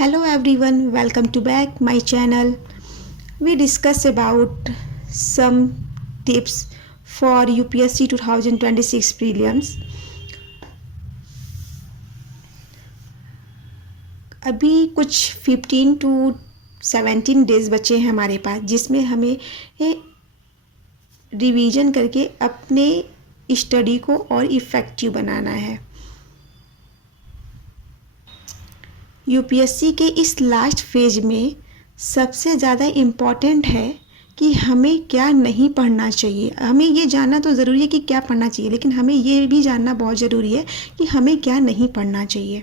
Hello everyone, welcome to back my channel. We discuss about some tips for UPSC 2026 prelims. अभी कुछ 15 to 17 days बचे हैं हमारे पास, जिसमें हमें रिवीजन करके अपने स्टडी को और इफ़ेक्टिव बनाना है। यूपीएससी के इस लास्ट फेज में सबसे ज़्यादा इम्पॉर्टेंट है कि हमें क्या नहीं पढ़ना चाहिए। हमें ये जानना तो ज़रूरी है कि क्या पढ़ना चाहिए, लेकिन हमें ये भी जानना बहुत ज़रूरी है कि हमें क्या नहीं पढ़ना चाहिए।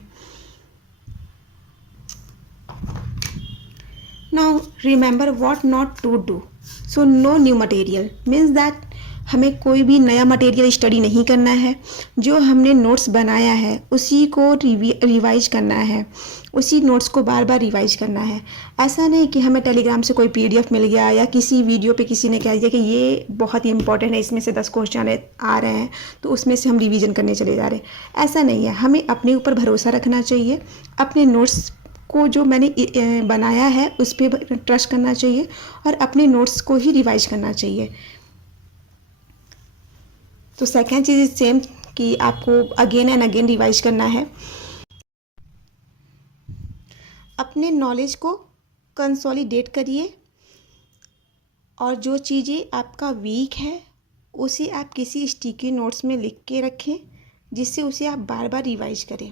Now remember what not to do. So no new material means that हमें कोई भी नया मटेरियल स्टडी नहीं करना है। जो हमने नोट्स बनाया है उसी को रिवाइज करना है, उसी नोट्स को बार बार रिवाइज करना है। ऐसा नहीं कि हमें टेलीग्राम से कोई पीडीएफ मिल गया या किसी वीडियो पे किसी ने कह दिया कि ये बहुत ही इंपॉर्टेंट है, इसमें से 10 क्वेश्चन आ रहे हैं तो उसमें से हम रिवीजन करने चले जा रहे हैं। ऐसा नहीं है, हमें अपने ऊपर भरोसा रखना चाहिए। अपने नोट्स को जो मैंने बनाया है उस पर ट्रस्ट करना चाहिए और अपने नोट्स को ही रिवाइज करना चाहिए। तो सेकेंड चीज़ इज सेम कि आपको अगेन एंड अगेन रिवाइज करना है। अपने नॉलेज को कंसोलिडेट करिए और जो चीज़ें आपका वीक है उसे आप किसी स्टिकी नोट्स में लिख के रखें, जिससे उसे आप बार बार रिवाइज करें।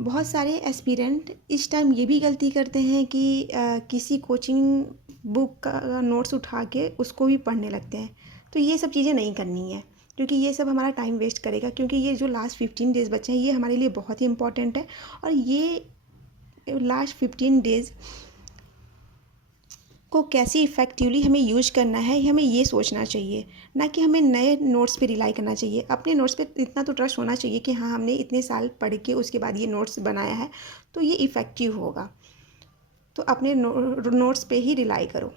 बहुत सारे एस्पिरेंट इस टाइम ये भी गलती करते हैं कि किसी कोचिंग बुक का नोट्स उठा के उसको भी पढ़ने लगते हैं। तो ये सब चीज़ें नहीं करनी है, क्योंकि ये सब हमारा टाइम वेस्ट करेगा। क्योंकि ये जो लास्ट 15 डेज़ बचे हैं ये हमारे लिए बहुत ही इंपॉर्टेंट है, और ये लास्ट 15 डेज़ को कैसे इफ़ेक्टिवली हमें यूज करना है हमें ये सोचना चाहिए, ना कि हमें नए नोट्स पे रिलाई करना चाहिए। अपने नोट्स पे इतना तो ट्रस्ट होना चाहिए कि हाँ, हमने इतने साल पढ़ के उसके बाद ये नोट्स बनाया है तो ये इफ़ेक्टिव होगा। तो अपने नोट्स पे ही रिलाई करो।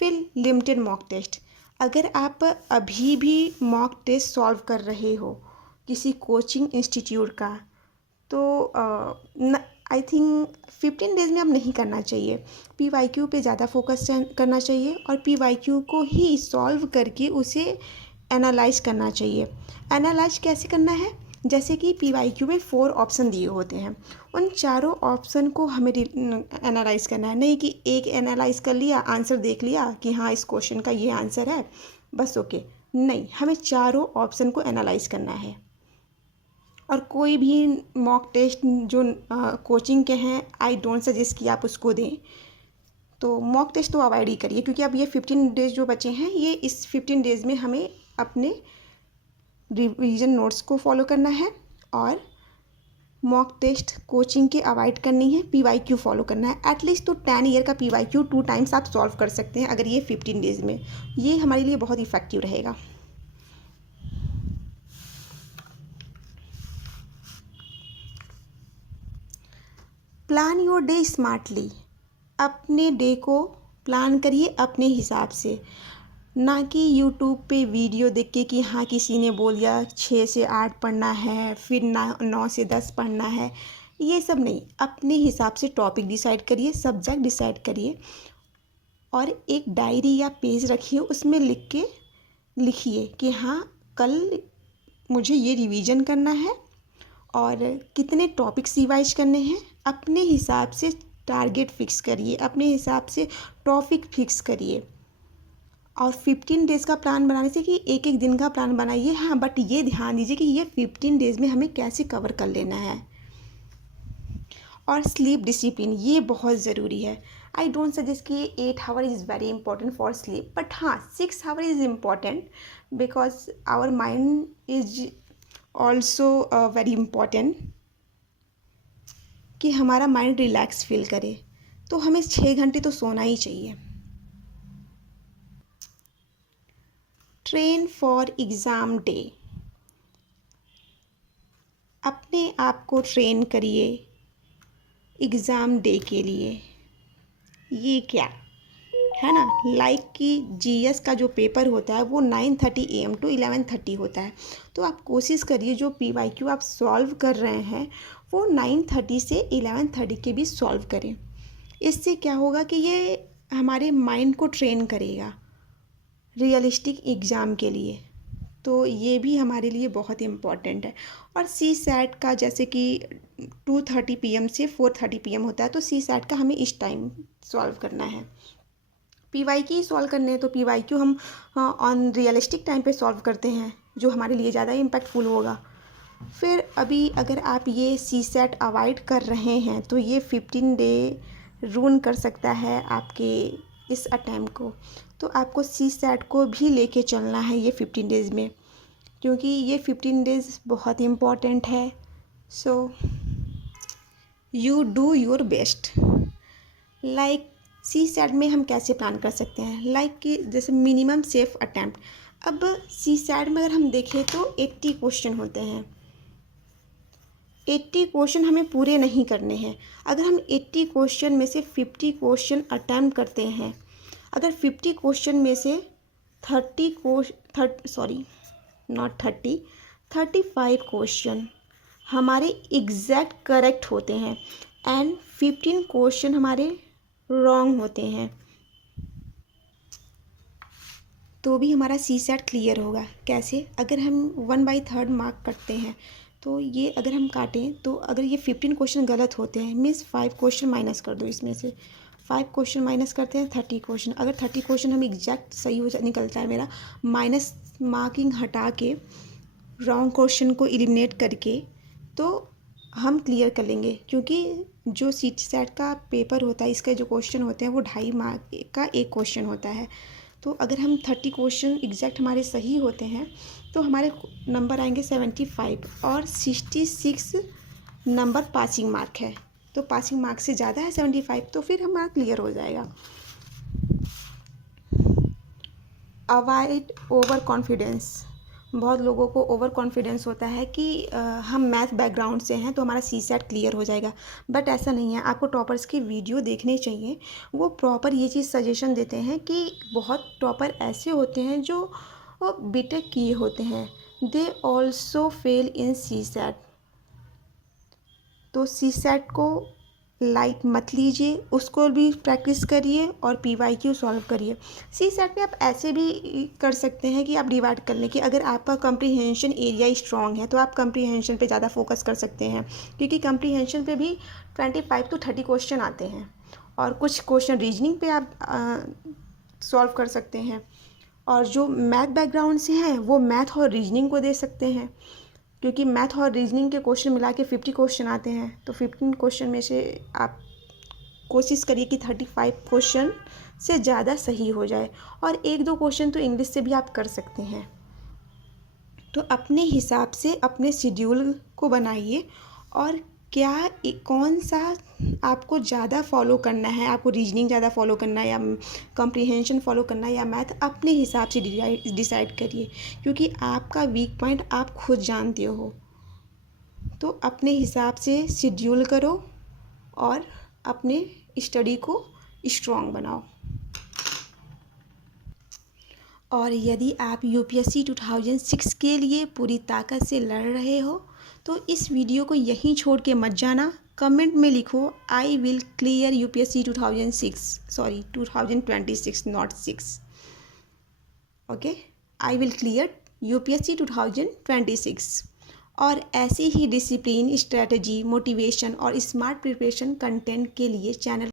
फिर लिमिटेड मॉक टेस्ट। अगर आप अभी भी मॉक टेस्ट सॉल्व कर रहे हो किसी कोचिंग इंस्टीट्यूट का, तो आई थिंक 15 डेज़ में अब नहीं करना चाहिए। पीवाईक्यू पे ज़्यादा फोकस करना चाहिए और पीवाईक्यू को ही सॉल्व करके उसे एनालाइज करना चाहिए। एनालाइज कैसे करना है? जैसे कि पीवाईक्यू में 4 ऑप्शन दिए होते हैं, उन चारों ऑप्शन को हमें एनालाइज करना है। नहीं कि एक एनालाइज कर लिया, आंसर देख लिया कि हाँ इस क्वेश्चन का ये आंसर है, बस ओके। नहीं, हमें चारों ऑप्शन को एनालाइज करना है। और कोई भी मॉक टेस्ट जो कोचिंग के हैं, आई डोंट सजेस्ट कि आप उसको दें। तो मॉक टेस्ट तो अवॉइड ही करिए, क्योंकि अब ये 15 डेज़ जो बचे हैं, ये इस 15 डेज़ में हमें अपने रिवीजन नोट्स को फॉलो करना है और मॉक टेस्ट कोचिंग के अवॉइड करनी है, पीवाईक्यू फॉलो करना है। एटलीस्ट तो 10 ईयर का पीवाईक्यू 2 टाइम्स आप सॉल्व कर सकते हैं अगर ये 15 डेज़ में। ये हमारे लिए बहुत इफ़ेक्टिव रहेगा। Plan your day smartly. अपने डे को प्लान करिए अपने हिसाब से, ना कि यूट्यूब पे वीडियो देख के कि हाँ किसी ने बोल दिया 6 से 8 पढ़ना है, फिर 9 से 10 पढ़ना है। ये सब नहीं, अपने हिसाब से टॉपिक डिसाइड करिए, सब्जेक्ट डिसाइड करिए और एक डायरी या पेज रखिए, उसमें लिख के लिखिए कि हाँ कल मुझे ये रिवीजन करना है और कितने टॉपिक्स रिवाइज करने हैं। अपने हिसाब से टारगेट फिक्स करिए, अपने हिसाब से टॉपिक फिक्स करिए। और 15 डेज़ का प्लान बनाने से कि एक एक दिन का प्लान बनाइए, हाँ, बट ये ध्यान दीजिए कि ये 15 डेज़ में हमें कैसे कवर कर लेना है। और स्लीप डिसिप्लिन, ये बहुत ज़रूरी है। आई डोंट सजेस्ट कि 8 hour is very important for sleep, but हाँ 6 hour is important because our mind is also very important, कि हमारा माइंड रिलैक्स फील करे। तो हमें 6 घंटे तो सोना ही चाहिए। Train for exam day. अपने आप को ट्रेन करिए एग्ज़ाम डे के लिए। ये क्या? है ना। लाइक कि जीएस का जो पेपर होता है वो 9:30 AM to 11:30 होता है। तो आप कोशिश करिए जो पीवाईक्यू आप सॉल्व कर रहे हैं वो 9:30 से 11:30 के बीच सॉल्व करें। इससे क्या होगा कि ये हमारे माइंड को ट्रेन करेगा रियलिस्टिक एग्ज़ाम के लिए। तो ये भी हमारे लिए बहुत ही इम्पॉर्टेंट है। और सी सैट का जैसे कि 2:30 PM से 4:30 PM होता है, तो सी सैट का हमें इस टाइम सॉल्व करना है। पीवाईक्यू ही सॉल्व करने हैं तो पीवाईक्यू हम ऑन रियलिस्टिक टाइम पे सॉल्व करते हैं, जो हमारे लिए ज़्यादा इम्पैक्टफुल होगा। फिर अभी अगर आप ये सी सैट अवॉइड कर रहे हैं तो ये 15 डे रून कर सकता है आपके इस अटैम्प्ट को। तो आपको सी सैट को भी लेके चलना है ये 15 डेज़ में, क्योंकि ये 15 डेज़ बहुत ही इम्पॉर्टेंट है। So you do your best. Like CSAT में हम कैसे प्लान कर सकते हैं, लाइक कि जैसे मिनिमम सेफ अटैम्प्ट। अब सी सैट में अगर हम देखें तो 80 क्वेश्चन होते हैं। 80 क्वेश्चन हमें पूरे नहीं करने हैं। अगर हम 80 क्वेश्चन में से 50 क्वेश्चन अटैम्प्ट करते हैं, अगर 50 क्वेश्चन में से 35 क्वेश्चन हमारे एग्जैक्ट करेक्ट होते हैं एंड 15 क्वेश्चन हमारे रॉन्ग होते हैं, तो भी हमारा सी सैट क्लियर होगा। कैसे? अगर हम 1/3 मार्क करते हैं तो ये अगर हम काटें तो अगर ये 15 क्वेश्चन गलत होते हैं मीन्स 5 क्वेश्चन माइनस कर दो। इसमें से 5 क्वेश्चन माइनस करते हैं 30 क्वेश्चन। अगर 30 क्वेश्चन हम एग्जैक्ट सही हो निकलता है मेरा, माइनस मार्किंग हटा के रॉन्ग क्वेश्चन को एलिमिनेट करके, तो हम क्लियर कर लेंगे। क्योंकि जो सी सैट का पेपर होता है इसके जो क्वेश्चन होते हैं वो 2.5 मार्क का एक क्वेश्चन होता है। तो अगर हम 30 क्वेश्चन एग्जैक्ट हमारे सही होते हैं तो हमारे नंबर आएंगे 75 और 66 नंबर पासिंग मार्क है। तो पासिंग मार्क से ज़्यादा है 75, तो फिर हमारा क्लियर हो जाएगा। Avoid over confidence. बहुत लोगों को ओवर कॉन्फिडेंस होता है कि हम मैथ बैकग्राउंड से हैं तो हमारा सी सैट क्लियर हो जाएगा, बट ऐसा नहीं है। आपको टॉपर्स की वीडियो देखने चाहिए, वो प्रॉपर ये चीज़ सजेशन देते हैं कि बहुत टॉपर ऐसे होते हैं जो बीटेक किए होते हैं, they also fail in CSAT. तो सी सैट को लाइट मत लीजिए, उसको भी प्रैक्टिस करिए और पीवाईक्यू सॉल्व करिए। सी सैट में आप ऐसे भी कर सकते हैं कि आप डिवाइड कर लें कि अगर आपका कम्प्रीहेंशन एरिया स्ट्रॉन्ग है तो आप कम्प्रीहेंशन पे ज़्यादा फोकस कर सकते हैं, क्योंकि कम्प्रीहेंशन पे भी 25 to 30 क्वेश्चन आते हैं और कुछ क्वेश्चन रीजनिंग पे आप सॉल्व कर सकते हैं। और जो मैथ बैकग्राउंड से हैं वो मैथ और रीजनिंग को दे सकते हैं, क्योंकि मैथ और रीजनिंग के क्वेश्चन मिला के 50 क्वेश्चन आते हैं। तो 15 क्वेश्चन में से आप कोशिश करिए कि 35 क्वेश्चन से ज़्यादा सही हो जाए, और 1-2 क्वेश्चन तो इंग्लिश से भी आप कर सकते हैं। तो अपने हिसाब से अपने शेड्यूल को बनाइए और कौन सा आपको ज़्यादा फॉलो करना है, आपको रीजनिंग ज़्यादा फॉलो करना है या कॉम्प्रीहेंशन फॉलो करना है या मैथ, अपने हिसाब से डिसाइड करिए, क्योंकि आपका वीक पॉइंट आप खुद जानते हो। तो अपने हिसाब से शेड्यूल करो और अपने स्टडी को स्ट्रॉन्ग बनाओ। और यदि आप यूपीएससी 2006 के लिए पूरी ताकत से लड़ रहे हो तो इस वीडियो को यहीं छोड़ के मत जाना। कमेंट में लिखो I will clear UPSC 2026 not 6। Okay, I will clear UPSC 2026। और ऐसी ही डिसिप्लिन, स्ट्रेटजी, मोटिवेशन और स्मार्ट प्रिपरेशन कंटेंट के लिए चैनल